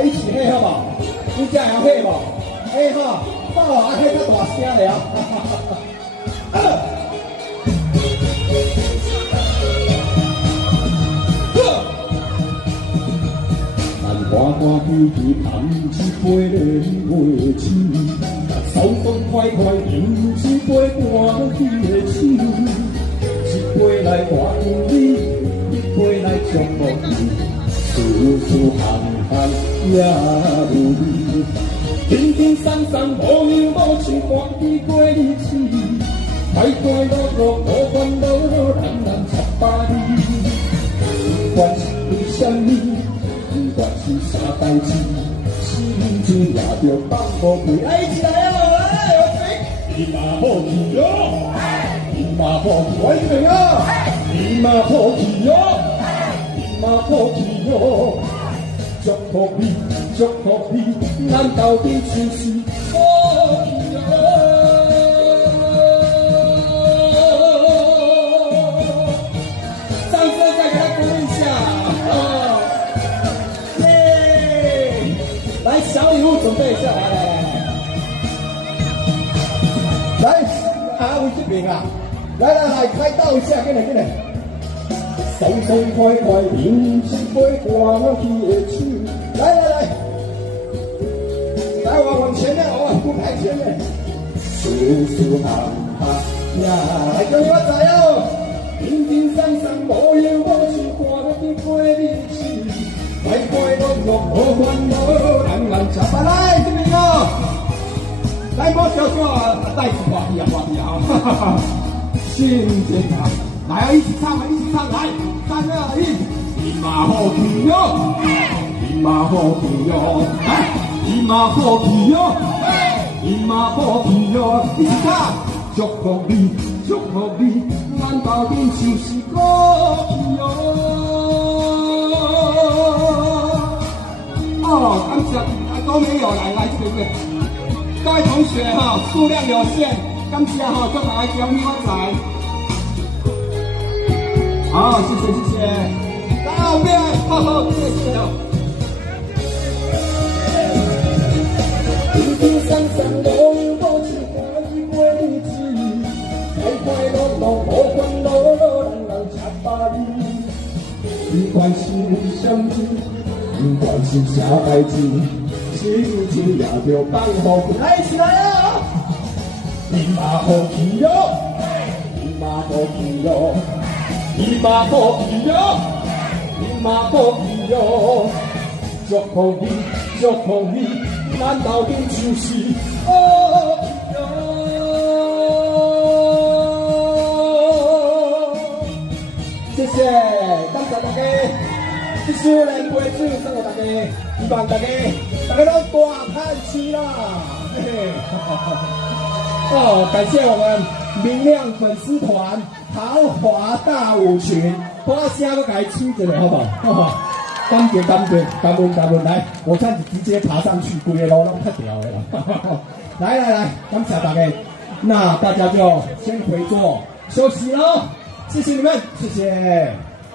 一起嘿好不好？你这样嘿不？嘿哈，到啊嘿个大声了。寒寒天气谈一杯热月酒，爽爽快快饮一杯寒天的酒，一杯来欢你，一杯来祝福你，舒舒服服也如意，轻轻松松无忧无愁，欢喜过日子，快快乐乐无烦恼，人人七八年，不管是为什么。不管是啥代志，心情也着放无开。哎，起来啊！你嘛好气哟，你嘛好气，我一定啊！你嘛好气哟，你嘛好气哟。祝福你，祝福你，咱到底就是好气哟。掌声再给他鼓一下。来，小礼物准备一下，来，阿伟这边啊，来，开道一下，给你，爽爽快快饮一杯寒天的酒，来，往前面，不排前面，舒舒服服呀，来，跟我走哟，平平常常无忧无愁，欢喜过日子。快快乐乐无烦恼，人人吃饭来这边哦，来莫小小啊，带子滑稽啊，心情好，来一起唱，来，3、2、1，你嘛好气哟，你嘛好气哟，来，你嘛好气哟，你嘛好气哟，一起唱，祝福你，咱到底就是好气哟。感谢都没有来这边，各位同学哈，数量有限，感谢哈，就来给我们发财。好，谢谢，来后面，谢谢哦。平平常常无忧无愁，欢喜过日子，快快乐乐无烦恼，人人吃饱哩。不管是为什么。不管是啥代志，心情也着放好开。来，起来啊！你嘛好气哟，你嘛好气哟，你嘛好气哟，你嘛好气哟。祝福你，咱到底就是好气哟。谢谢，感谢大家。这首来陪酒送给大家，希望大家都大叹气啦！哦，感谢我们明亮粉丝团豪华大舞群，花虾都给吹着了，好不好？感谢，来，我看你直接爬上去，规个路拢太屌了。来，感谢大家，那大家就先回座休息喽，谢谢你们，谢谢。